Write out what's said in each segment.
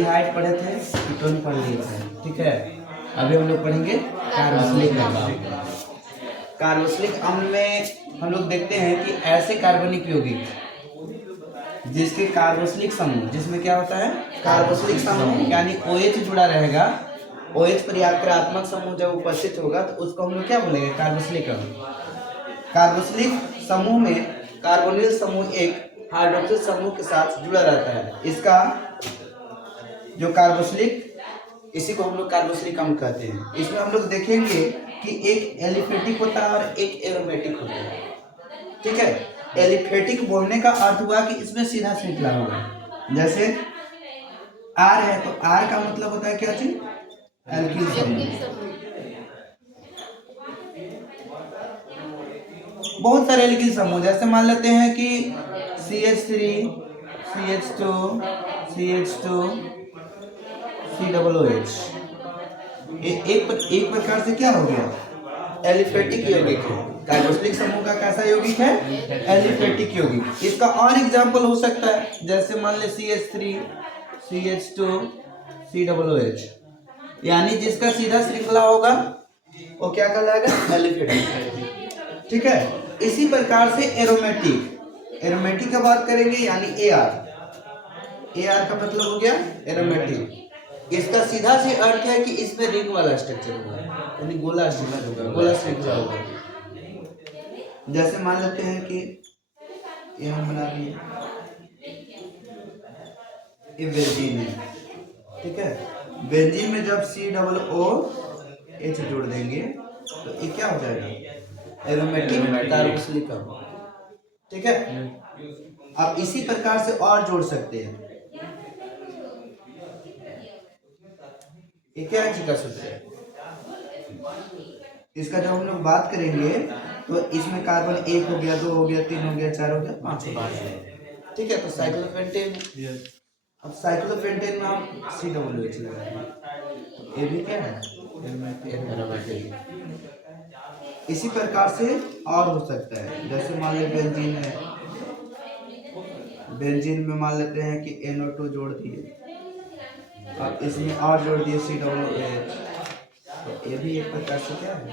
Aldehyde पढ़े थे, ketone पढ़ लिए थे, ठीक है। अभी हम लोग पढ़ेंगे कार्बोक्सिलिक अम्ल। कार्बोक्सिलिक अम्ल में हम लोग देखते हैं कि ऐसे कार्बनिक यौगिक जिसके कार्बोक्सिलिक समूह, जिसमें क्या होता है कार्बोक्सिलिक समूह यानी OH जुड़ा रहेगा, OH प्रत्याक्रमक समूह जब उपस्थित होगा तो उसको हम लोग क्या बोलेंगे कार्बोक्सिलिक अम्ल। कार्बोक्सिलिक समूह में कार्बोनिल समूह एक हाइड्रोक्सिल समूह के साथ जुड़ा रहता है। इसका जो कार्बोक्सिलिक, इसी को हम लोग कार्बोक्सिलिक अम्ल कहते हैं। इसमें हम लोग देखेंगे कि एक एलिफेटिक होता है और एक एरोमेटिक होता है, ठीक है। एलिफेटिक बोलने का अर्थ हुआ कि इसमें सीधा श्रृंखला होगा। जैसे R है तो R का मतलब होता है क्या चीज, एल्किल समूह। बहुत सारे एल्किल समूह, जैसे मान लेते हैं कि CH3 CH2 CH2 COOH, एक प्रकार से क्या हो गया एलिफेटिक यौगिक है। कार्बोक्सिलिक समूह का कैसा यौगिक है, एलिफेटिक यौगिक। इसका और एग्जांपल हो सकता है, जैसे मान ले CH3 CH2 COOH, यानी जिसका सीधा श्रृंखला होगा वो क्या कहलाएगा एलिफेटिक, ठीक है। इसी प्रकार से एरोमेटिक का बात करेंगे यानी AR का मतलब हो गया एरोमेटिक। इसका सीधा से अर्थ है कि इसमें रिंग वाला स्ट्रक्चर होगा, यानी गोला श्रृंखला होगा। जैसे मान लेते हैं कि ये हम बना दिए, ये बेंजीन है, ठीक है। बेंजीन में जब COOH जोड़ देंगे तो ये क्या हो जाएगा एरोमेटिक कार्बोक्सिलिक अम्ल, ठीक है। आप इसी प्रकार से और जोड़ सकते हैं। ये क्या चीज का सूत्र है, इसका जब हम लोग बात करेंगे तो इसमें कार्बन 1 हो गया, 2 हो गया, 3 हो गया, 4 हो गया, 5 हो गया, ठीक है। तो साइक्लोपेंटेन, अब साइक्लोपेंटेन में हम COOH लगाएंगे, ये भी क्या है एरोमेटिक। इसी प्रकार से और हो सकता है, जैसे मान ले बेंजीन है, बेंजीन में मान लेते हैं कि NO2 जोड़ दिए, अब इसमें और जोड़ दिए COOH, तो ये भी एक प्रकार से क्या है।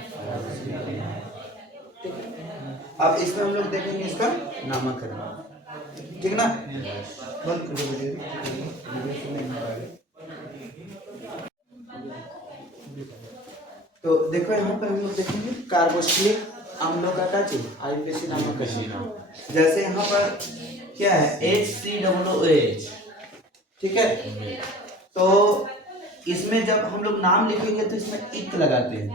अब इसमें हम लोग देखेंगे इसका नामकरण, ठीक ना। तो देखो यहाँ पर हम लोग देखेंगे कार्बोक्सिलिक अम्लों का क्या चीज IUPAC नामकरण। जैसे यहाँ पर क्या है HCOOH, ठीक है। तो इसमें जब हम लोग नाम लिखेंगे तो इसमें इक लगाते हैं,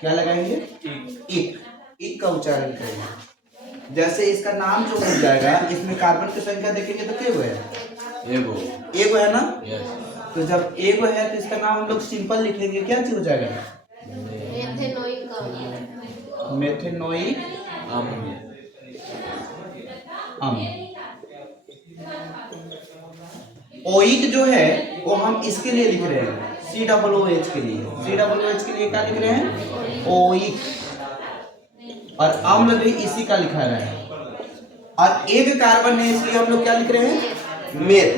क्या लगाएंगे इक का उच्चारण करेंगे। जैसे इसका नाम जो हो जाएगा, इसमें कार्बन की संख्या देखेंगे तो क्या है एगो है ना। तो जब एगो है तो इसका नाम हम लोग सिंपल लिखेंगे, क्या चीज हो जाएगा मेथेनोइक अम्ल। ओइक जो है वो हम इसके लिए लिख रहे हैं COOH के लिए, COOH के लिए क्या लिख रहे हैं ओइक, और अम्ल भी इसी का लिखा रहा है। और एक कार्बन है इसलिए हम लोग क्या लिख रहे हैं मेथ।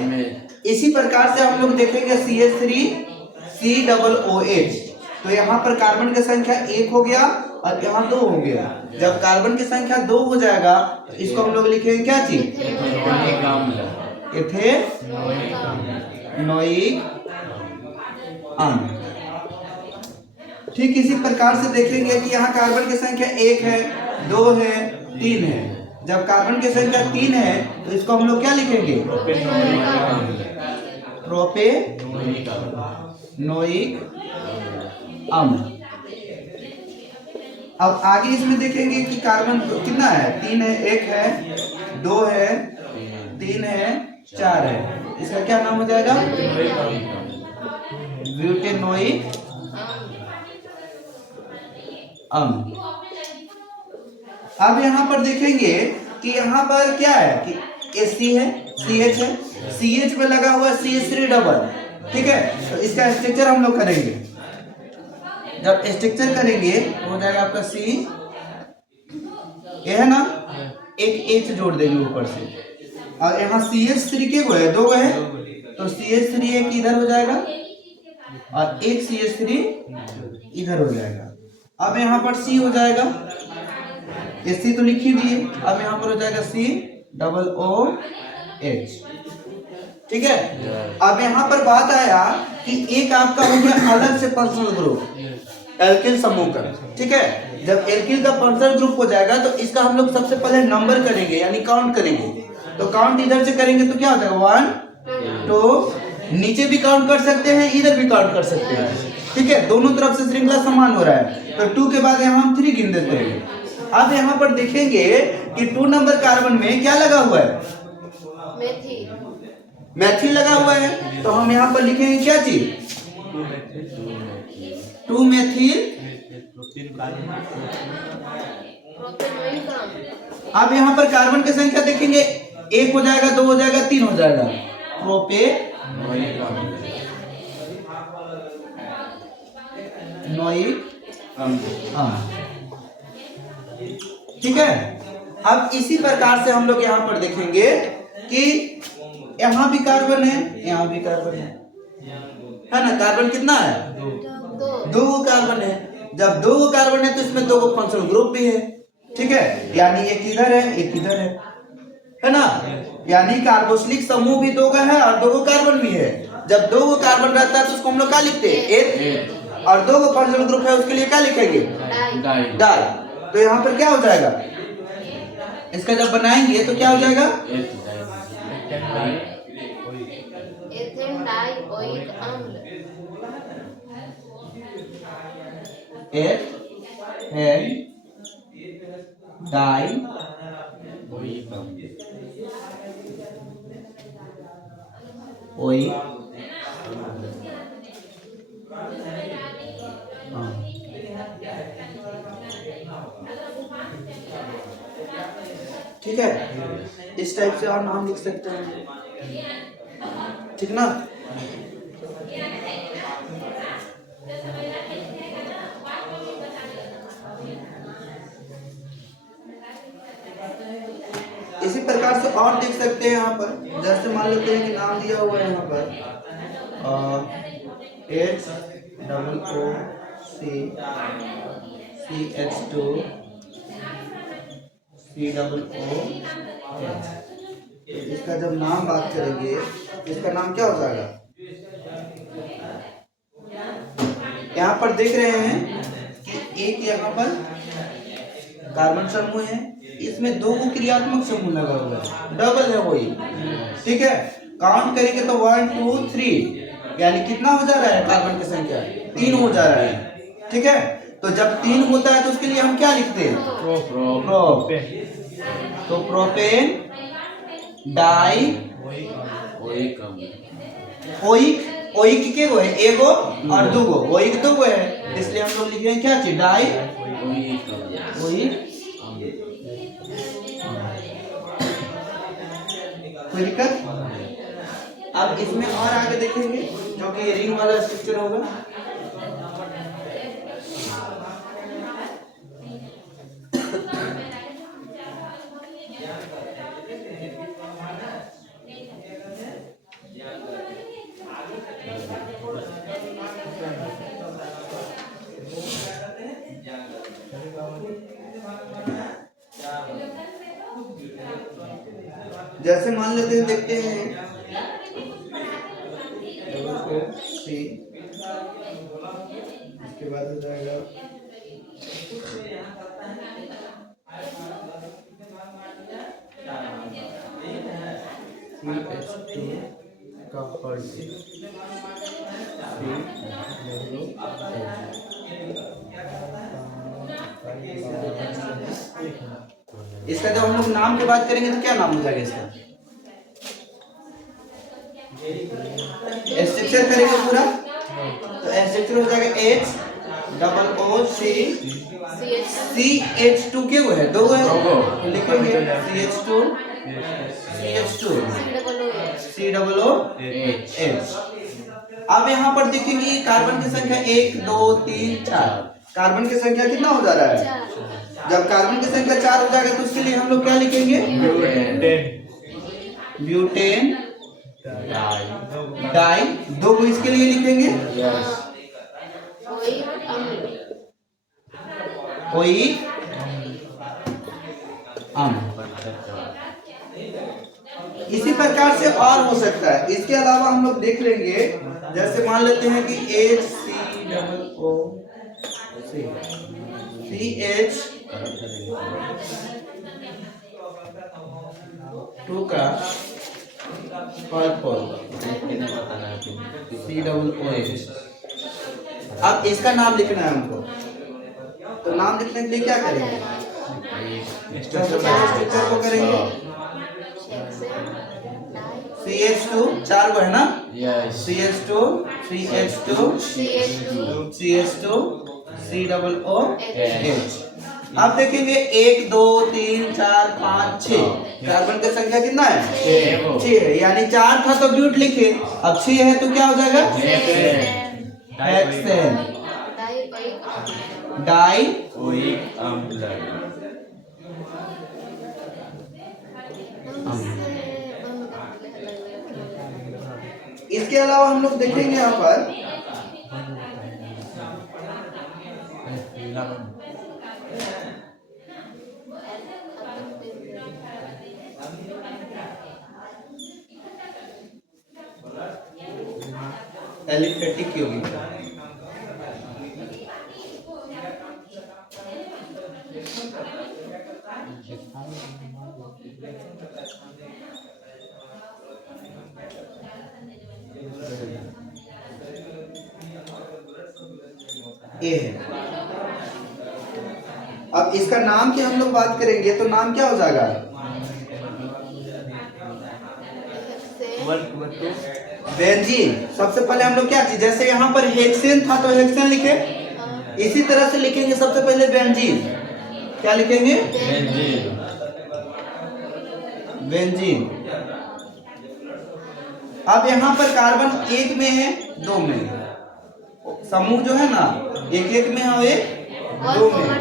इसी प्रकार से हम लोग देखेंगे CH3 COOH, तो यहाँ पर कार्बन की संख्या 1 हो गया और यहाँ 2 हो गया। जब कार्बन की संख्या 2 हो जाएगा तो इसको हम लोग लिखेंगे क्या चीज एथेनोइक अम्ल। ठीक इसी प्रकार से देखेंगे कि यहाँ कार्बन की संख्या 1 है, 2 है, 3 है। जब कार्बन की संख्या 3 है तो इसको हम लोग क्या लिखेंगे प्रोपेनोइक अम्ल। अब आगे इसमें देखेंगे कि कार्बन कितना है 3 है, 1 है, 2 है, 3 है, 4 है। इसका क्या नाम हो जाएगा ब्यूटेनोइक अम्ल। अब यहाँ पर देखेंगे कि यहाँ पर क्या है कि Ac है, CH है, CH पे लगा हुआ CH3 डबल, ठीक है। तो इसका स्ट्रक्चर हम लोग करेंगे। जब स्ट्रक्चर करेंगे तो हो जाएगा आपका C, ये है ना, एक H जोड़ देंगे ऊपर से, और यहाँ CH3 के गो है 2 गो है, तो CH3 एक इधर हो जाएगा और एक CH3 इधर हो जाएगा। अब यहाँ पर C हो जाएगा, ये C तो लिख ही दिए, अब यहाँ पर हो जाएगा COOH। ठीक है। अब यहाँ पर बात आया कि एक आपका हो गया अलग से फंक्शनल ग्रुप एल्किल समूह का। ठीक है, जब एल्किल का फंक्शनल ग्रुप हो जाएगा तो इसका हम लोग सबसे पहले नंबर करेंगे यानी काउंट करेंगे। तो काउंट इधर से करेंगे तो क्या हो जाएगा 1 2, नीचे भी काउंट कर सकते हैं इधर भी काउंट कर सकते हैं। ठीक है, दोनों तरफ से श्रृंखला समान हो रहा है। तो 2 के बाद यहाँ हम 3 गिन देते हैं। अब यहाँ पर देखेंगे कि 2 नंबर कार्बन में क्या लगा हुआ है, मैथिल लगा हुआ है। तो हम यहाँ पर लिखेंगे क्या चीज, 2 मैथिल। अब यहाँ पर कार्बन की संख्या देखेंगे, 1 हो जाएगा, 2 हो जाएगा, 3 हो जाएगा, प्रोपेनोइक अम्ल। ठीक है। अब इसी प्रकार से हम लोग यहाँ पर देखेंगे कि यहाँ भी कार्बन है, यहाँ भी कार्बन है ना। कार्बन कितना है, 2 कार्बन है। जब 2 कार्बन है तो इसमें 2 फंक्शनल ग्रुप भी है। ठीक है, यानी एक इधर है एक इधर है ना। यानी कार्बोक्सिलिक समूह भी 2 का है और 2 कार्बन भी है। जब 2 कार्बन रहता है तो उसको हम लोग क्या लिखते हैं, एक, और 2 फंक्शनल ग्रुप है उसके लिए क्या लिखेंगे, डाई। तो यहाँ पर क्या हो जाएगा, इसका जब बनाएंगे तो क्या हो जाएगा, एथेनडाइओइक अम्ल। ठीक है, इस टाइप से आप नाम लिख सकते हैं। ठीक ना। इसी प्रकार से और देख सकते हैं यहाँ पर, जैसे मान लेते हैं कि नाम दिया हुआ है यहाँ पर HOOC CH2COOH। इसका जब नाम बात करेंगे इसका नाम क्या हो जाएगा, यहाँ पर देख रहे हैं कि एक यहाँ पर कार्बन समूह है, इसमें 2 क्रियात्मक समूह लगा हुआ है, डबल है वही। ठीक है, काउंट करेंगे तो 1 2 3, यानी कितना हो जा रहा है, कार्बन की संख्या 3 हो जा रहा है। ठीक है, तो जब 3 होता है तो उसके लिए हम क्या लिखते हैं, तो प्रोपेन डाई ओइक के गो है, एगो और 2 गो, ओइक 2 गो है, इसलिए हम लोग लिख रहे हैं क्या चीज, डाई ओइक। कोई दिक्कत। अब इसमें और आगे देखेंगे जो कि रिंग वाला स्ट्रक्चर होगा। जैसे मान लेते हैं, देखते हैं C, इसके बाद हो जाएगा CH2 का होल इसका जब हम लोग नाम की बात करेंगे तो क्या नाम हो जाएगा इसका, स्ट्रक्चर करेंगे पूरा तो स्ट्रक्चर हो जाएगा CH2 के वो है, 2 है, तो लिखेंगे CH2 COOH। अब यहाँ पर देखेंगे कार्बन की संख्या 1 2 3 4, कार्बन की संख्या कितना हो जा रहा है, जब कार्बन की संख्या 4 हो जाएगा तो उसके लिए हम लोग क्या लिखेंगे, ब्यूटेन डाई, दो को इसके लिए लिखेंगे ओइक अम्ल। इसी प्रकार से और हो सकता है। इसके अलावा हम लोग देख लेंगे, जैसे मान लेते हैं कि HCOO CH 2 का COOH। अब इसका नाम लिखना है हमको, तो नाम लिखने के लिए क्या करेंगे? स्ट्रक्चर को करेंगे CH2, 4 वो है ना? CH2 CH2 CH2 COOH। अब देखेंगे 1 2 3 4 5 6 कार्बन की संख्या कितना है? 6 है, यानी 4 था तो ब्यूट लिखे, अब 6 है तो क्या हो जाएगा? हेक्सेन डाई ओइक अम्ल। इसके अलावा हम लोग देखेंगे यहाँ पर एलिफेटिक यौगिक। ए है। अब इसका नाम की हम लोग बात करेंगे तो नाम क्या हो जाएगा? बेंजीन। सबसे पहले हम लोग क्या चीज, जैसे यहाँ पर हेक्सेन था तो हेक्सेन लिखे, इसी तरह से लिखेंगे सबसे पहले बेंजीन। क्या लिखेंगे? बेंजीन। अब यहाँ पर कार्बन 1 में है 2 में है, समूह जो है ना 1 में है और 1 2 में है।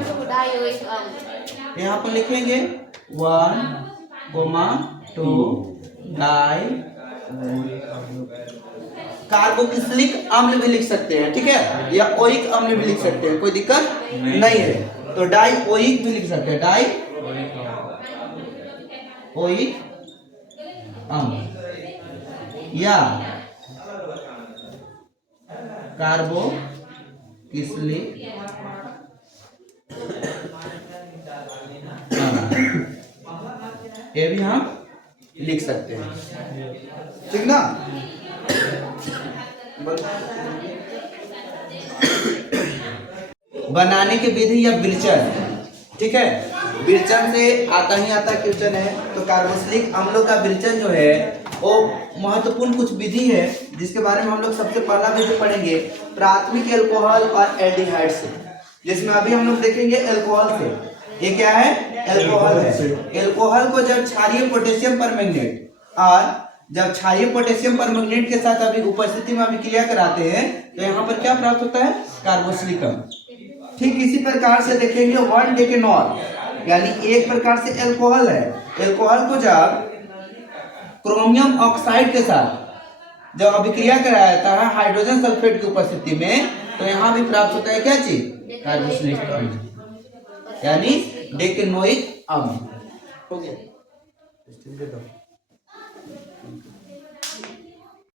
यहाँ पर लिखेंगे 1, 2 डाई कार्बोक्सिलिक अम्ल भी लिख सकते हैं, ठीक है, या ओइक अम्ल भी लिख सकते हैं, कोई दिक्कत नहीं है। तो डाई ओइक भी लिख सकते हैं, डाई ओइक अम्ल या कार्बोक्सिलिक ये भी हम लिख सकते हैं, ठीक ना? बनाने की विधि या विरचन, ठीक है, विरचन से आता ही आता क्वेश्चन है। तो कार्बोक्सिलिक अम्लों का विरचन जो है वो महत्वपूर्ण कुछ विधि है, जिसके बारे में हम लोग सबसे पहला विधि पढ़ेंगे प्राथमिक अल्कोहल और एल्डिहाइड से, जिसमें अभी हम लोग देखेंगे अल्कोहल से। ये क्या है? अल्कोहल है। अल्कोहल को जब क्षारीय पोटेशियम परमैंगनेट और जब क्षारीय पोटेशियम परमैंगनेट के साथ अभी उपस्थिति में अभी क्रिया कराते हैं तो यहाँ पर क्या प्राप्त होता है? कार्बोक्सिलिक अम्ल। ठीक इसी प्रकार से देखेंगे 1-डेकेनॉल, यानी एक प्रकार से अल्कोहल है। अल्कोहल को जब क्रोमियम ऑक्साइड के साथ जब अभिक्रिया कराया जाता है हाइड्रोजन सल्फेट की उपस्थिति में, तो यहाँ भी प्राप्त होता है क्या चीज? कार्बोक्सिलिक अम्ल, यानी डेकेनोइक अम्ल। हो गया।